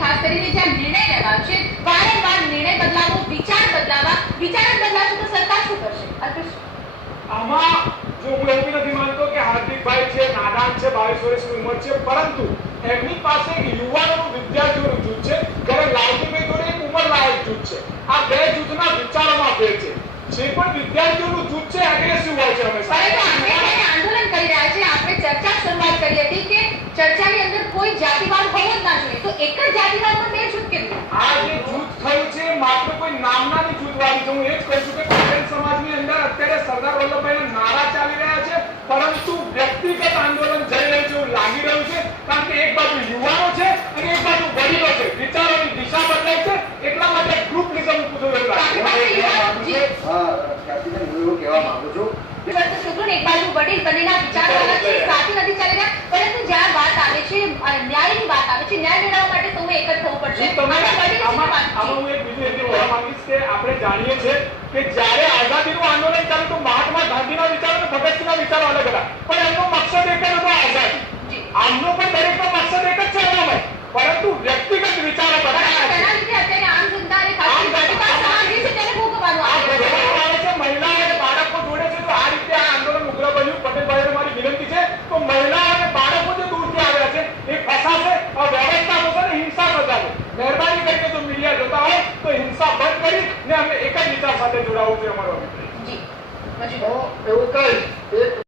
ખાસ કરીને જ્યાં નિર્ણય લેવાયો છે, વારંવાર નિર્ણય બદલાવો, વિચાર બદલાવા, વિચાર જ બદલાશે તો સરકાર શું કરશે? અલ્પેશ, આમાં જો હું એવું નથી માનતો કે હાર્દિકભાઈ છે નાદાન છે, 22 વર્ષની ઉંમર છે, પરંતુ એમની પાસે એક યુવાનોનું વિદ્યાર્થીઓનું જૂથ છે, જ્યારે લાલજીભાઈ જોડે એક ઉંમરલાયક જૂથ છે. આ બે જૂથના વિચારોમાં ફેર છે. જે પણ વિદ્યાર્થીઓનું જૂથ છે એગ્રેસિવ હોય છે હંમેશા. આંદોલન કરી રહ્યા છે. આપણે ચર્ચા શરૂઆત કરી હતી કે ચર્ચાની અંદર કોઈ જાતિવાદ હોવો જ ના જોઈએ, તો એક જ જાતિવાદમાં બે જૂથ કેમ? આ જે જૂથ થયું છે માત્ર કોઈ નામનાની જૂથવાદી છે. હું એ જ કહું છું કે પટેલ સમાજની અંદર અત્યારે સરદાર વલ્લભભાઈના નારા ચાલી રહ્યા છે, પરંતુ વ્યક્તિગત આંદોલન જઈ રહ્યું છે એવું લાગી રહ્યું છે. કારણ કે એક બાજુ યુવાનો છે અને એક બાજુ વડીલો છે. વિચારોની દિશા બદલાય છે, એટલા માટે ગ્રુપનિઝમ ઉભું થયું એવું લાગે છે. એક બાજુ વડીલ બનેલા વિચારવાળા છે, સાથે નથી ચાલી રહ્યા, પરંતુ જ્યાં વાત આવે છે ન્યાયની વાત આવે છે, ન્યાય મેળવવા માટે સૌએ એક જ થવું પડશે. આમાં હું એક બીજું એટલું કહેવા માંગીશ કે આપણે જાણીએ છીએ કે જ્યારે આઝાદીનું આંદોલન ચાલ્યું તો મહાત્મા ગાંધીના વિચારો અને ભગતસિંહના વિચારો અલગ હતા, પણ એમનો મકસદ એક જ હતો, આઝાદી. આમનો પણ દરેકનો મકસદ એક જ છે એનામાં, પરંતુ વ્યક્તિગત વિચારો બદલાયા છે. તેના લીધે અત્યારે આમ જનતા અને ખાસ કરીને સમાજ છે તેને ભોગવવાનું આવે છે. મહિલા અને બાળકો જોડે છે, તો આ રીતે આ આંદોલન ઉગ્ર બન્યું. પટેલભાઈને મારી વિનંતી છે તો મહિલા અને બાળકો જે દૂરથી આવ્યા છે એ ફસાશે, વ્યવસ્થા થશે ને હિંસા બચાવે. મહેરબાની કરીને જો મીડિયા જોતા હોય તો હિંસા બંધ કરી ને અમને એક જ વિચાર સાથે જોડાવવું છે અમારો. જી, એવું કહીશ